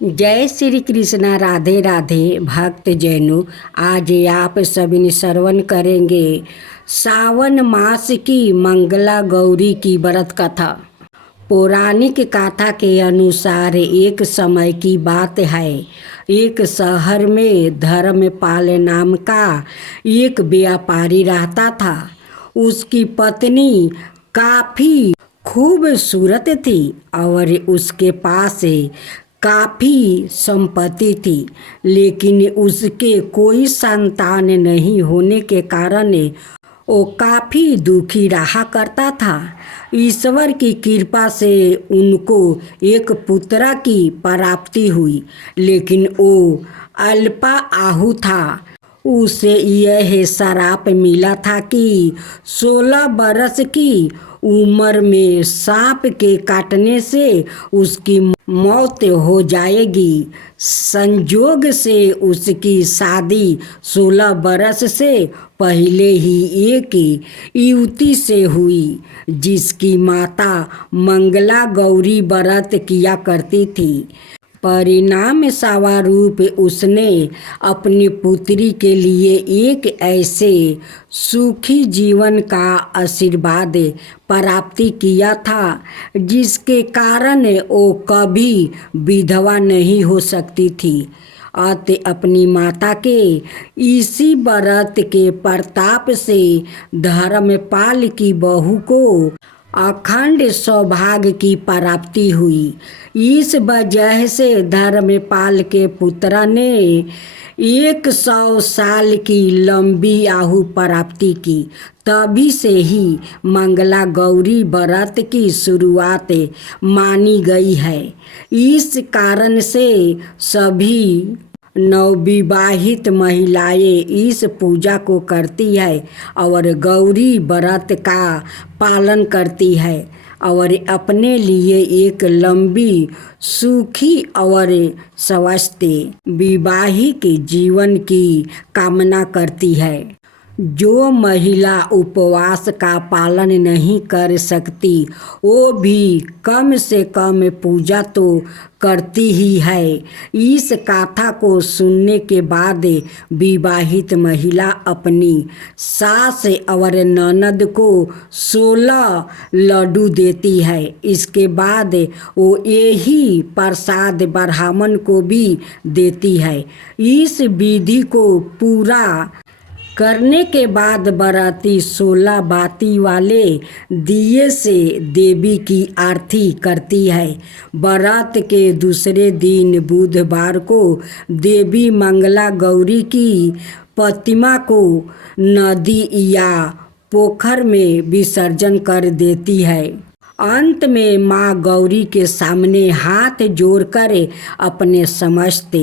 जय श्री कृष्णा। राधे राधे भक्त जैनो। आज आप सभी ने श्रवण करेंगे सावन मास की मंगला गौरी की व्रत कथा। पौराणिक कथा के अनुसार एक समय की बात है। एक शहर में धर्मपाल नाम का एक व्यापारी रहता था। उसकी पत्नी काफ़ी खूबसूरत थी और उसके पास काफ़ी संपत्ति थी, लेकिन उसके कोई संतान नहीं होने के कारण वो काफ़ी दुखी रहा करता था। ईश्वर की कृपा से उनको एक पुत्र की प्राप्ति हुई, लेकिन वो अल्पा आहु था। उसे यह श्राप मिला था कि 16 बरस की उम्र में सांप के काटने से उसकी मौत हो जाएगी। संयोग से उसकी शादी 16 बरस से पहले ही एक युवती से हुई, जिसकी माता मंगला गौरी व्रत किया करती थी। परिणाम स्वरूप उसने अपनी पुत्री के लिए एक ऐसे सुखी जीवन का आशीर्वाद प्राप्त किया था जिसके कारण वो कभी विधवा नहीं हो सकती थी। अतः अपनी माता के इसी व्रत के प्रताप से धर्मपाल की बहू को अखंड सौभाग्य की प्राप्ति हुई। इस वजह से धर्मपाल के पुत्र ने 100 साल की लंबी आयु प्राप्ति की। तभी से ही मंगला गौरी व्रत की शुरुआत मानी गई है। इस कारण से सभी नवविवाहित महिलाएं इस पूजा को करती है और गौरी व्रत का पालन करती है और अपने लिए एक लंबी, सुखी और स्वस्थ वैवाहिक जीवन की कामना करती है। जो महिला उपवास का पालन नहीं कर सकती, वो भी कम से कम पूजा तो करती ही है। इस कथा को सुनने के बाद विवाहित महिला अपनी सास और ननद को 16 लड्डू देती है। इसके बाद वो यही प्रसाद ब्राह्मण को भी देती है। इस विधि को पूरा करने के बाद बाराती 16 बाती वाले दिए से देवी की आरती करती है। बारात के दूसरे दिन बुधवार को देवी मंगला गौरी की प्रतिमा को नदी या पोखर में विसर्जन कर देती है। अंत में माँ गौरी के सामने हाथ जोड़कर अपने समस्त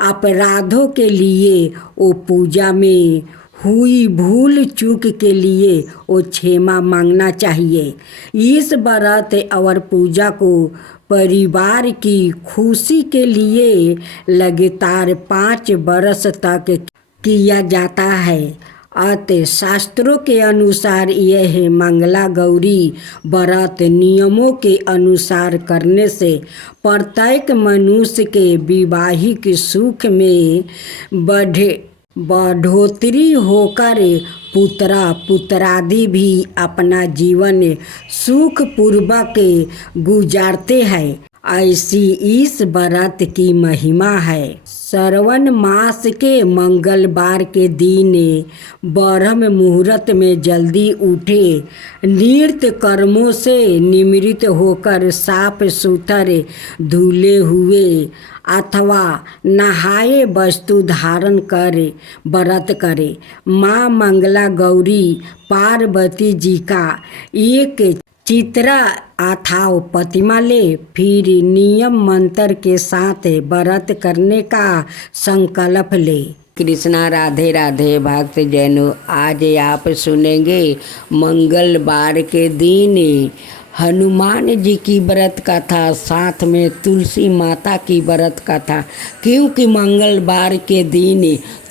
अपराधों के लिए वो पूजा में हुई भूल चूक के लिए वो क्षमा मांगना चाहिए। इस व्रत और पूजा को परिवार की खुशी के लिए लगातार 5 बरस तक किया जाता है। अतः शास्त्रों के अनुसार यह मंगला गौरी व्रत नियमों के अनुसार करने से प्रत्येक मनुष्य के वैवाहिक सुख में बढ़ोतरी होकर पुत्रादि भी अपना जीवन सुखपूर्वक गुजारते हैं। ऐसी इस व्रत की महिमा है। श्रवण मास के मंगलवार के दिन ब्रह्म मुहूर्त में जल्दी उठे, नित्य कर्मों से निवृत्त होकर साफ सुथरे धुले हुए अथवा नहाए वस्तु धारण कर व्रत करे। माँ मंगला गौरी पार्वती जी का एक चित्र अथवा प्रतिमा ले, फिर नियम मंत्र के साथ व्रत करने का संकल्प ले। कृष्णा। राधे राधे भक्त जैनो। आज आप सुनेंगे मंगलवार के दिन हनुमान जी की व्रत कथा, साथ में तुलसी माता की व्रत कथा। क्योंकि मंगलवार के दिन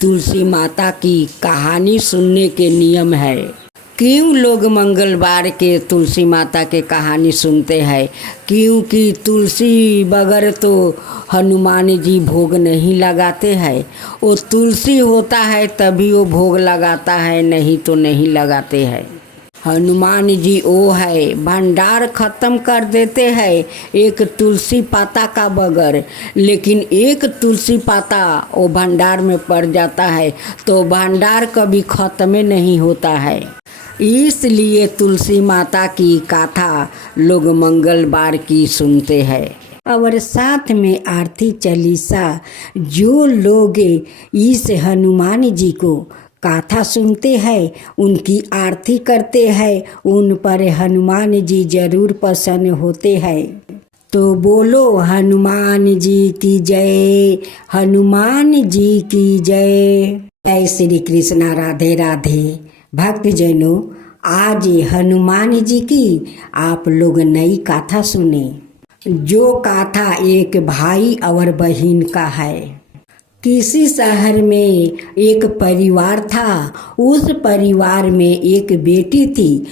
तुलसी माता की कहानी सुनने के नियम है। क्यों लोग मंगलवार के तुलसी माता के कहानी सुनते हैं? क्योंकि तुलसी बगैर तो हनुमान जी भोग नहीं लगाते हैं। वो तुलसी होता है तभी वो भोग लगाता है, नहीं तो नहीं लगाते हैं। हनुमान जी वो है भंडार ख़त्म कर देते हैं एक तुलसी पाता का बगैर, लेकिन एक तुलसी पाता वो भंडार में पड़ जाता है तो भंडार कभी ख़त्म नहीं होता है। इसलिए तुलसी माता की गाथा लोग मंगलवार की सुनते हैं। और साथ में आरती चालीसा जो लोग इस हनुमान जी को गाथा सुनते हैं, उनकी आरती करते हैं, उन पर हनुमान जी जरूर प्रसन्न होते हैं। तो बोलो हनुमान जी की जय, हनुमान जी की जय। जय श्री कृष्णा, राधे राधे। भक्तजनों, आज हनुमान जी की आप लोग नई गाथा सुने। जो गाथा एक भाई और बहन का है। किसी शहर में एक परिवार था। उस परिवार में एक बेटी थी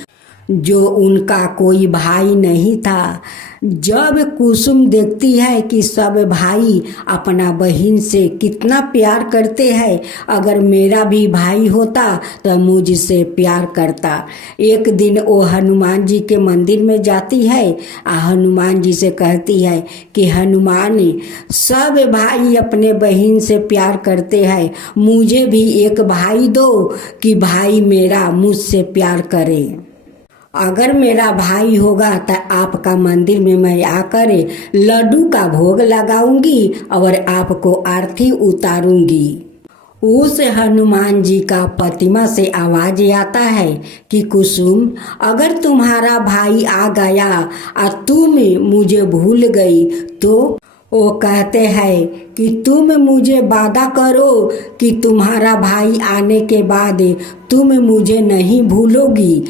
जो उनका कोई भाई नहीं था। जब कुसुम देखती है कि सब भाई अपना बहन से कितना प्यार करते हैं, अगर मेरा भी भाई होता तो मुझसे प्यार करता। एक दिन वो हनुमान जी के मंदिर में जाती है और हनुमान जी से कहती है कि हनुमान, सब भाई अपने बहन से प्यार करते हैं, मुझे भी एक भाई दो कि भाई मेरा मुझसे प्यार करे। अगर मेरा भाई होगा तो आपका मंदिर में मैं आकर लड्डू का भोग लगाऊंगी और आपको आरती उतारूंगी। उस हनुमान जी का प्रतिमा से आवाज आता है कि कुसुम, अगर तुम्हारा भाई आ गया और तुम मुझे भूल गई तो वो कहते हैं कि तुम मुझे वादा करो कि तुम्हारा भाई आने के बाद तुम मुझे नहीं भूलोगी।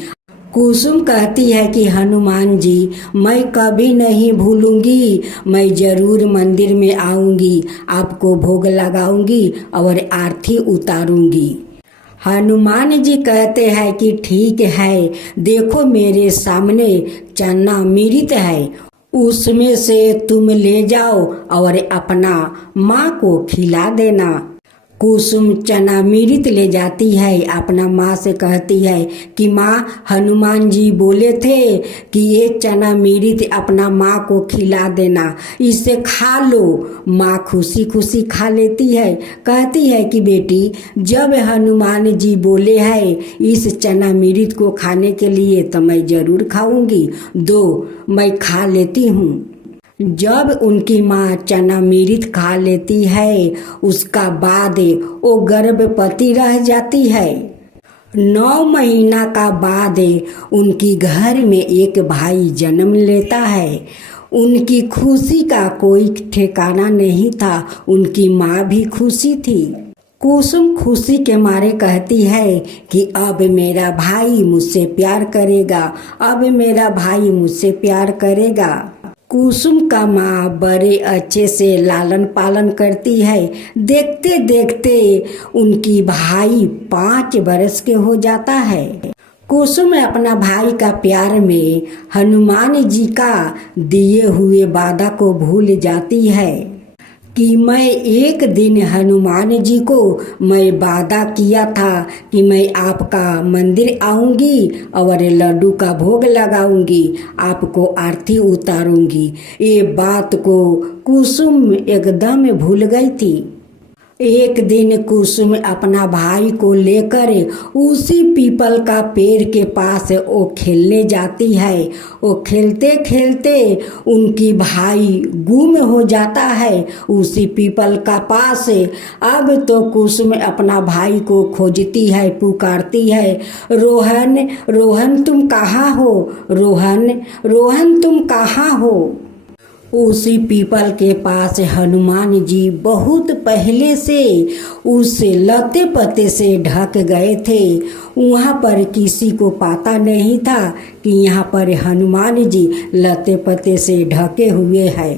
कुसुम कहती है कि हनुमान जी, मैं कभी नहीं भूलूंगी, मैं जरूर मंदिर में आऊंगी, आपको भोग लगाऊंगी और आरती उतारूंगी। हनुमान जी कहते हैं कि ठीक है, देखो मेरे सामने चना मिर्च है, उसमें से तुम ले जाओ और अपना माँ को खिला देना। कुसुम चना मिर्च ले जाती है, अपना माँ से कहती है कि माँ, हनुमान जी बोले थे कि ये चना मिर्च अपना माँ को खिला देना, इसे खा लो। माँ खुशी खुशी खा लेती है। कहती है कि बेटी, जब हनुमान जी बोले हैं इस चना मिर्च को खाने के लिए तो मैं ज़रूर खाऊंगी, दो मैं खा लेती हूँ। जब उनकी माँ चना मिर्च खा लेती है, उसका बाद वो गर्भवती रह जाती है। 9 महीना का बाद उनकी घर में एक भाई जन्म लेता है। उनकी खुशी का कोई ठिकाना नहीं था। उनकी माँ भी खुशी थी। कुसुम खुशी के मारे कहती है कि अब मेरा भाई मुझसे प्यार करेगा, अब मेरा भाई मुझसे प्यार करेगा। कुसुम का माँ बड़े अच्छे से लालन पालन करती है। देखते देखते उनकी भाई 5 बरस के हो जाता है। कुसुम अपना भाई का प्यार में हनुमान जी का दिए हुए वादा को भूल जाती है कि मैं एक दिन हनुमान जी को मैं वादा किया था कि मैं आपका मंदिर आऊंगी और लड्डू का भोग लगाऊंगी, आपको आरती उतारूंगी। ये बात को कुसुम एकदम भूल गई थी। एक दिन कुसुम अपना भाई को लेकर उसी पीपल का पेड़ के पास वो खेलने जाती है। वो खेलते खेलते उनकी भाई गुम हो जाता है उसी पीपल का पास। अब तो कुसुम अपना भाई को खोजती है, पुकारती है, रोहन रोहन तुम कहाँ हो, रोहन रोहन तुम कहाँ हो। उसी पीपल के पास हनुमान जी बहुत पहले से उस लते पत्ते से ढक गए थे। वहाँ पर किसी को पता नहीं था कि यहाँ पर हनुमान जी लते पत्ते से ढके हुए हैं।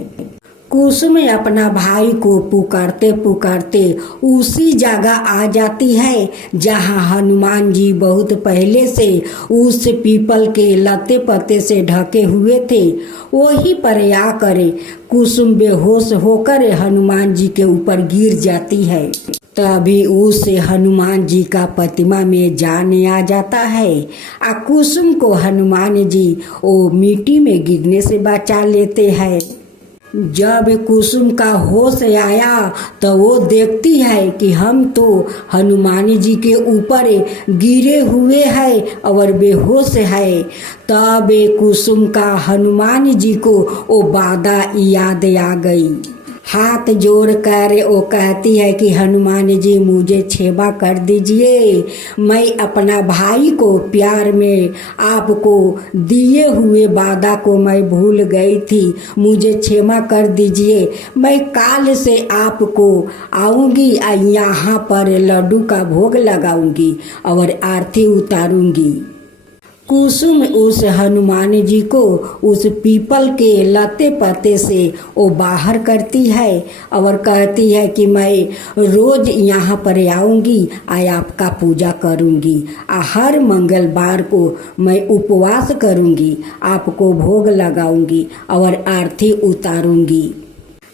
कुसुम अपना भाई को पुकारते पुकारते उसी जगह आ जाती है जहाँ हनुमान जी बहुत पहले से उस पीपल के लते पत्ते से ढके हुए थे। वही पर आ करे कुसुम बेहोश होकर हनुमान जी के ऊपर गिर जाती है। तभी उस हनुमान जी का प्रतिमा में जान आ जाता है। कुसुम को हनुमान जी वो मिट्टी में गिरने से बचा लेते हैं। जब कुसुम का होश आया तो वो देखती है कि हम तो हनुमान जी के ऊपर गिरे हुए हैं और बेहोश है। तब कुसुम का हनुमान जी को वो वादा याद आ गई। हाथ जोड़ कर वो कहती है कि हनुमान जी मुझे क्षमा कर दीजिए, मैं अपना भाई को प्यार में आपको दिए हुए वादा को मैं भूल गई थी, मुझे क्षमा कर दीजिए। मैं काल से आपको आऊँगी और यहाँ पर लड्डू का भोग लगाऊंगी और आरती उतारूंगी। कुसुम उस हनुमान जी को उस पीपल के लते पत्ते से वो बाहर करती है और कहती है कि मैं रोज यहाँ पर आऊँगी और आपका पूजा करूँगी। हर मंगलवार को मैं उपवास करूँगी, आपको भोग लगाऊँगी और आरती उतारूँगी।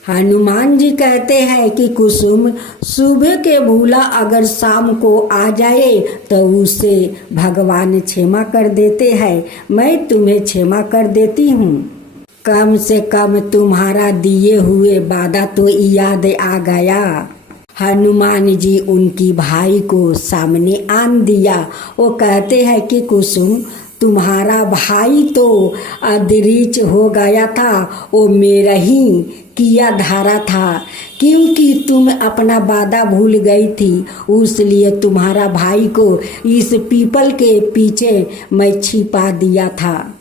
हनुमान जी कहते हैं कि कुसुम सुबह के भूला अगर शाम को आ जाए तो उसे भगवान क्षमा कर देते हैं। मैं तुम्हें क्षमा कर देती हूँ। कम से कम तुम्हारा दिए हुए वादा तो याद आ गया। हनुमान जी उनकी भाई को सामने आन दिया। वो कहते हैं कि कुसुम तुम्हारा भाई तो अदृश्य हो गया था, वो मेरा ही किया धारा था, क्योंकि तुम अपना वादा भूल गई थी, इसलिए तुम्हारा भाई को इस पीपल के पीछे मैं छिपा दिया था।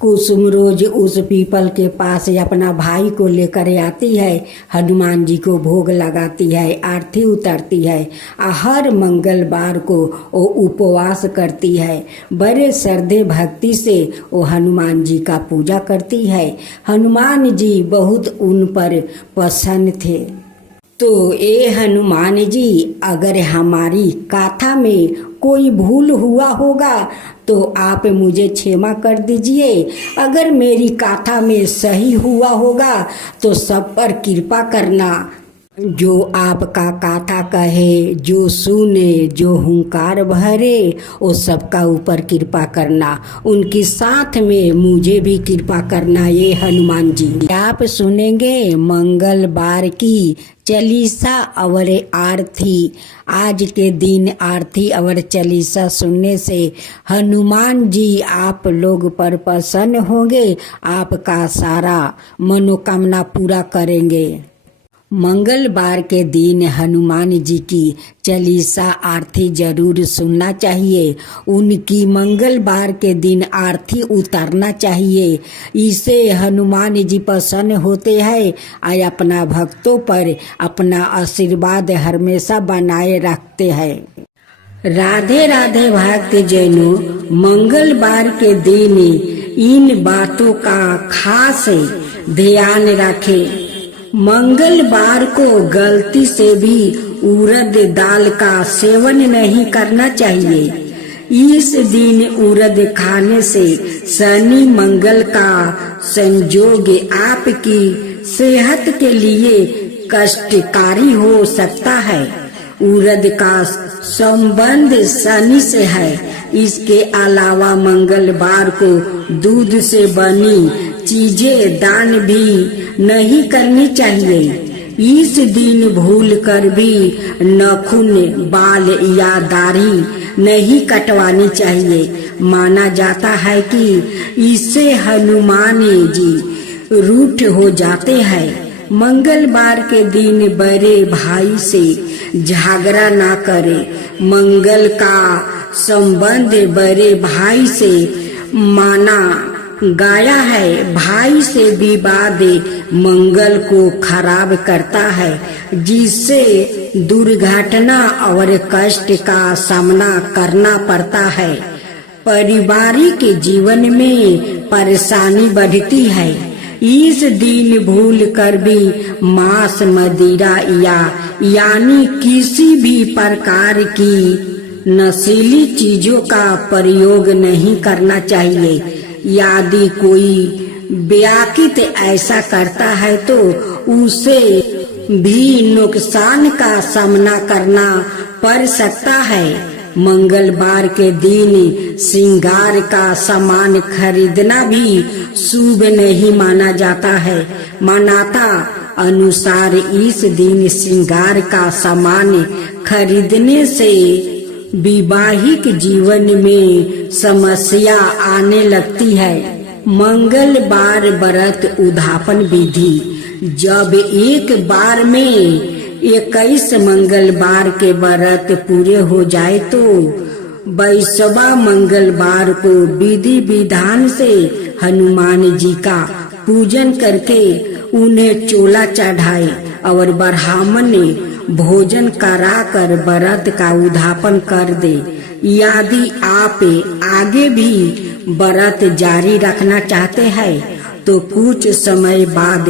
कुसुम रोज उस पीपल के पास अपना भाई को लेकर आती है, हनुमान जी को भोग लगाती है, आरती उतारती है। हर मंगलवार को वो उपवास करती है। बड़े श्रद्धे भक्ति से वो हनुमान जी का पूजा करती है। हनुमान जी बहुत उन पर प्रसन्न थे। तो ये हनुमान जी, अगर हमारी गाथा में कोई भूल हुआ होगा तो आप मुझे क्षमा कर दीजिए। अगर मेरी गाथा में सही हुआ होगा तो सब पर कृपा करना। जो आपका गाथा कहे, जो सुने, जो हुंकार भरे, वो सबका ऊपर कृपा करना। उनके साथ में मुझे भी कृपा करना। ये हनुमान जी आप सुनेंगे मंगलवार की चालीसा और आरती। आज के दिन आरती और चालीसा सुनने से हनुमान जी आप लोग पर प्रसन्न होंगे, आपका सारा मनोकामना पूरा करेंगे। मंगलवार के दिन हनुमान जी की चालीसा आरती जरूर सुनना चाहिए। उनकी मंगलवार के दिन आरती उतारना चाहिए। इससे हनुमान जी प्रसन्न होते हैं और अपना भक्तों पर अपना आशीर्वाद हमेशा बनाए रखते हैं। राधे राधे भक्त जनों, मंगलवार के दिन इन बातों का खास ध्यान रखें। मंगलवार को गलती से भी उड़द दाल का सेवन नहीं करना चाहिए। इस दिन उड़द खाने से शनि मंगल का संयोग आपकी सेहत के लिए कष्टकारी हो सकता है। उड़द का संबंध शनि से है। इसके अलावा मंगलवार को दूध से बनी चीजें दान भी नहीं करनी चाहिए। इस दिन भूल कर भी नाखून, बाल या दाढ़ी नहीं कटवानी चाहिए। माना जाता है कि इससे हनुमान जी रूठ हो जाते हैं। मंगलवार के दिन बड़े भाई से झगड़ा ना करे। मंगल का संबंध बड़े भाई से माना गया है। भाई से विवाद मंगल को खराब करता है, जिससे दुर्घटना और कष्ट का सामना करना पड़ता है। पारिवारिक जीवन में परेशानी बढ़ती है। इस दिन भूल कर भी मांस मदिरा यानी किसी भी प्रकार की नशीली चीजों का प्रयोग नहीं करना चाहिए। यदि कोई व्याकित ऐसा करता है तो उसे भी नुकसान का सामना करना पड़ सकता है। मंगलवार के दिन श्रृंगार का सामान खरीदना भी शुभ नहीं माना जाता है। मान्यता अनुसार इस दिन श्रृंगार का सामान खरीदने से वैवाहिक जीवन में समस्या आने लगती है। मंगलवार व्रत उद्यापन विधि। जब एक बार में 21 मंगलवार के व्रत पूरे हो जाए तो 22वां मंगलवार को विधि विधान से हनुमान जी का पूजन करके उन्हें चोला चढ़ाए और ब्राह्मण ने भोजन कराकर व्रत का उद्यापन कर दे। यदि आप आगे भी व्रत जारी रखना चाहते हैं तो कुछ समय बाद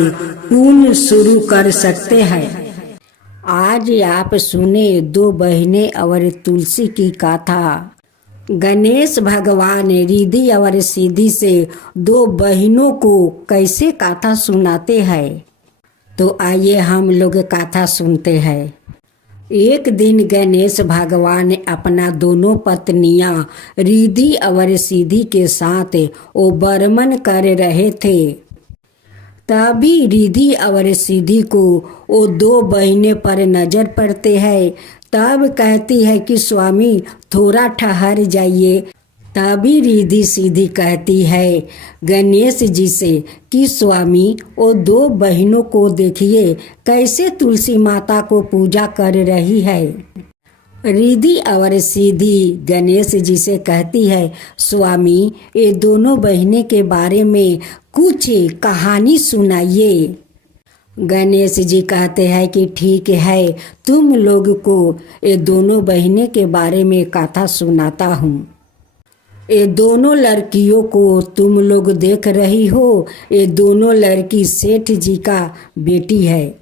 पुण्य शुरू कर सकते हैं। आज आप सुने दो बहनें और तुलसी की कथा। गणेश भगवान रिद्धि और सिद्धि से दो बहनों को कैसे कथा सुनाते हैं, तो आइए हम लोग कथा सुनते हैं। एक दिन गणेश भगवान अपना दोनों पत्नियां रिद्धि और सिद्धि के साथ ओबरमन कर रहे थे। तभी रिद्धि और सिद्धि को वो दो बहनें पर नजर पड़ते हैं। तब कहती है कि स्वामी थोड़ा ठहर जाइए। तभी रिद्धि सिद्धि कहती है गणेश जी से कि स्वामी वो दो बहनों को देखिए कैसे तुलसी माता को पूजा कर रही है। रिद्धि और सिद्धि गणेश जी से कहती है स्वामी ये दोनों बहनें के बारे में कुछ कहानी सुनाइए। गणेश जी कहते हैं कि ठीक है, तुम लोग को ये दोनों बहनें के बारे में कथा सुनाता हूँ। ये दोनों लड़कियों को तुम लोग देख रही हो, ये दोनों लड़की सेठ जी का बेटी है।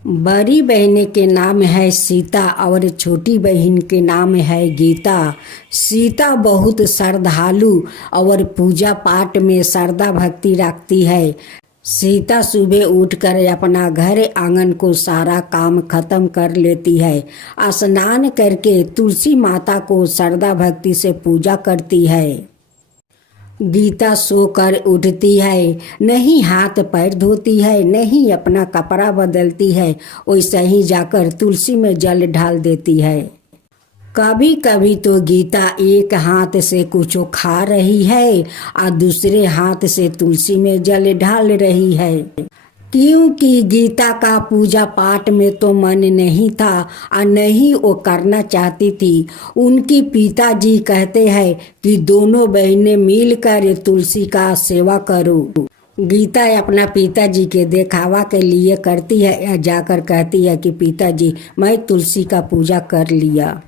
बड़ी बहन के नाम है सीता और छोटी बहन के नाम है गीता। सीता बहुत श्रद्धालु और पूजा पाठ में श्रद्धा भक्ति रखती है। सीता सुबह उठकर अपना घर आंगन को सारा काम खत्म कर लेती है। स्नान करके तुलसी माता को श्रद्धा भक्ति से पूजा करती है। गीता सोकर उठती है, नहीं हाथ पैर धोती है, नहीं अपना कपड़ा बदलती है, वैसे ही जाकर तुलसी में जल ढाल देती है। कभी कभी तो गीता एक हाथ से कुछ खा रही है और दूसरे हाथ से तुलसी में जल ढाल रही है। क्योंकि गीता का पूजा पाठ में तो मन नहीं था और नहीं वो करना चाहती थी। उनकी पिताजी कहते हैं कि दोनों बहनें मिलकर तुलसी का सेवा करो। गीता अपना पिताजी के दिखावा के लिए करती है या जाकर कहती है कि पिताजी मैं तुलसी का पूजा कर लिया।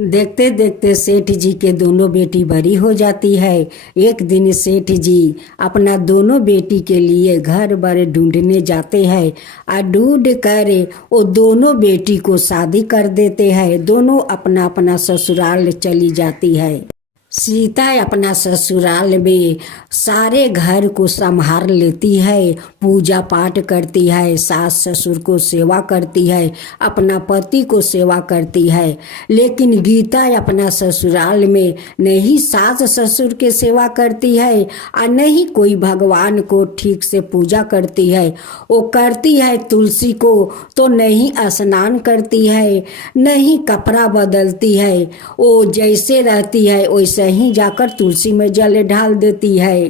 देखते देखते सेठ जी के दोनों बेटी बड़ी हो जाती है। एक दिन सेठ जी अपना दोनों बेटी के लिए घर बार ढूंढने जाते हैं और ढूंढ कर वो दोनों बेटी को शादी कर देते हैं। दोनों अपना अपना ससुराल चली जाती है। सीता अपना ससुराल में सारे घर को संभाल लेती है, पूजा पाठ करती है, सास ससुर को सेवा करती है, अपना पति को सेवा करती है। लेकिन गीता अपना ससुराल में नहीं सास ससुर के सेवा करती है और नहीं कोई भगवान को ठीक से पूजा करती है। वो करती है तुलसी को तो नहीं स्नान करती है, नहीं कपड़ा बदलती है। वो जैसे रहती है वैसे ही जाकर तुलसी में जल ढाल देती है।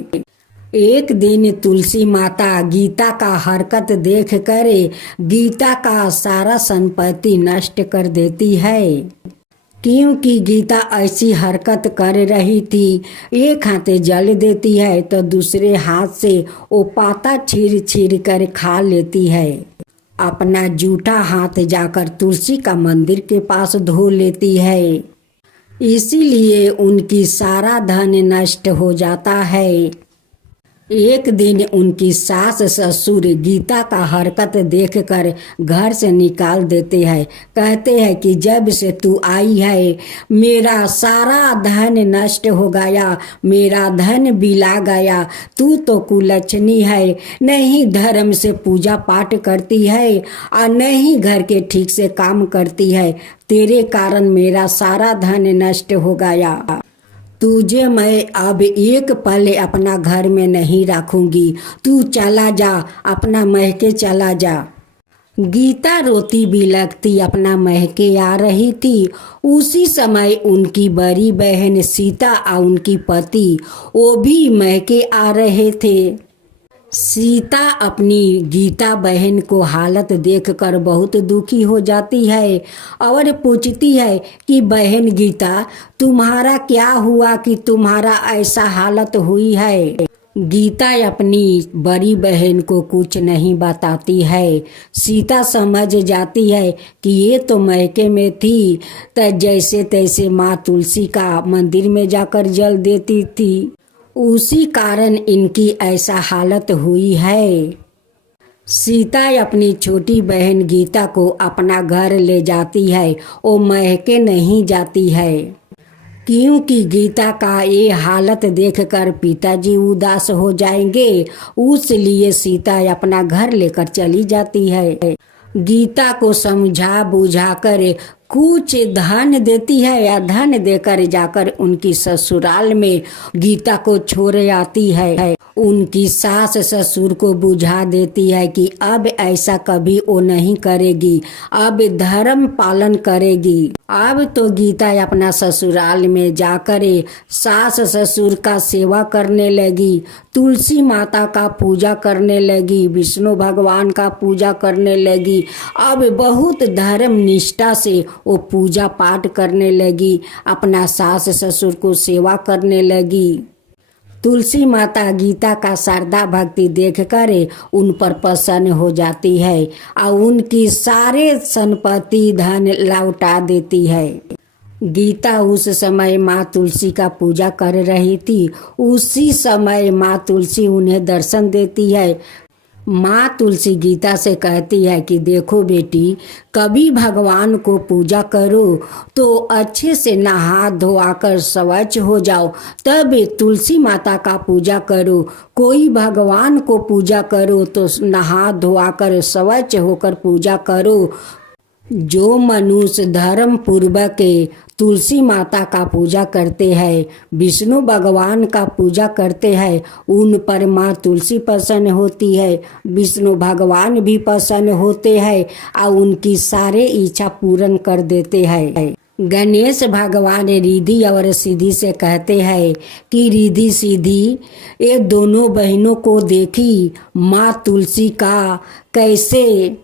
एक दिन तुलसी माता गीता का हरकत देख कर गीता का सारा संपत्ति नष्ट कर देती है। क्योंकि गीता ऐसी हरकत कर रही थी, एक हाथ जल देती है तो दूसरे हाथ से वो पाता छीर छीर कर खा लेती है। अपना जूठा हाथ जाकर तुलसी का मंदिर के पास धो लेती है। इसीलिए उनकी सारा धन नष्ट हो जाता है। एक दिन उनकी सास ससुर गीता का हरकत देखकर घर से निकाल देते हैं। कहते हैं कि जब से तू आई है मेरा सारा धन नष्ट हो गया, मेरा धन बिला गया। तू तो कुलच्छनी है, नहीं धर्म से पूजा पाठ करती है और नहीं घर के ठीक से काम करती है। तेरे कारण मेरा सारा धन नष्ट हो गया। तुझे मैं अब एक पल अपना घर में नहीं रखूंगी। तू चला जा, अपना महके चला जा। गीता रोती बिलखती अपना महके आ रही थी। उसी समय उनकी बड़ी बहन सीता और उनकी पति वो भी महके आ रहे थे। सीता अपनी गीता बहन को हालत देखकर बहुत दुखी हो जाती है और पूछती है कि बहन गीता, तुम्हारा क्या हुआ कि तुम्हारा ऐसा हालत हुई है। गीता अपनी बड़ी बहन को कुछ नहीं बताती है। सीता समझ जाती है कि ये तो मैके में थी तो जैसे तैसे माँ तुलसी का मंदिर में जाकर जल देती थी, उसी कारण इनकी ऐसा हालत हुई है। सीता अपनी छोटी बहन गीता को अपना घर ले जाती है, वो महके नहीं जाती है क्योंकि गीता का ये हालत देखकर पिताजी उदास हो जाएंगे। उसलिए सीता अपना घर लेकर चली जाती है। गीता को समझा बुझाकर कुछ धन देती है या धन देकर जाकर उनकी ससुराल में गीता को छोड़ आती है। उनकी सास ससुर को बुझा देती है कि अब ऐसा कभी वो नहीं करेगी, अब धर्म पालन करेगी। अब तो गीता अपना ससुराल में जाकर सास ससुर का सेवा करने लगी, तुलसी माता का पूजा करने लगी, विष्णु भगवान का पूजा करने लगी। अब बहुत धर्म निष्ठा से वो पूजा पाठ करने लगी, अपना सास ससुर को सेवा करने लगी। तुलसी माता गीता का श्रद्धा भक्ति देखकर उन पर प्रसन्न हो जाती है और उनकी सारे संपत्ति धन लौटा देती है। गीता उस समय माँ तुलसी का पूजा कर रही थी। उसी समय माँ तुलसी उन्हें दर्शन देती है। माँ तुलसी गीता से कहती है कि देखो बेटी, कभी भगवान को पूजा करो तो अच्छे से नहा धोआकर स्वच्छ हो जाओ, तब तुलसी माता का पूजा करो। कोई भगवान को पूजा करो तो नहा धोआकर स्वच्छ होकर पूजा करो। जो मनुष्य धर्म पूर्वक तुलसी माता का पूजा करते हैं, विष्णु भगवान का पूजा करते हैं, उन पर माँ तुलसी प्रसन्न होती है, विष्णु भगवान भी प्रसन्न होते हैं और उनकी सारे इच्छा पूर्ण कर देते हैं। गणेश भगवान रिद्धि और सिद्धि से कहते हैं कि रिद्धि सिद्धि ये दोनों बहनों को देखी माँ तुलसी का कैसे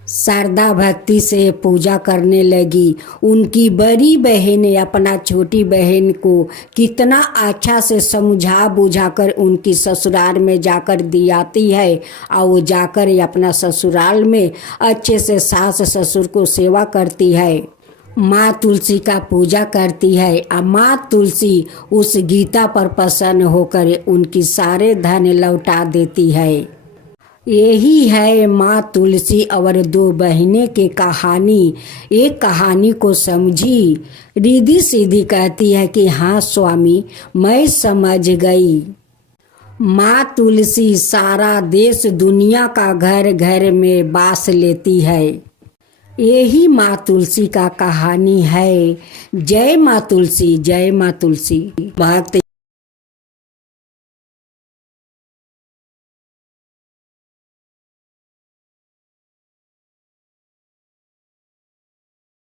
श्रद्धा भक्ति से पूजा करने लगी। उनकी बड़ी बहन अपना छोटी बहन को कितना अच्छा से समझा बुझाकर उनकी ससुराल में जाकर दियाती है और वो जाकर अपना ससुराल में अच्छे से सास ससुर को सेवा करती है, माँ तुलसी का पूजा करती है। और माँ तुलसी उस गीता पर प्रसन्न होकर उनकी सारे धन लौटा देती है। यही है माँ तुलसी और दो बहनें की कहानी। एक कहानी को समझी। रिद्धि सिद्धि कहती है कि हाँ स्वामी, मैं समझ गई। माँ तुलसी सारा देश दुनिया का घर घर में बास लेती है। यही माँ तुलसी का कहानी है। जय माँ तुलसी, जय माँ तुलसी। भक्त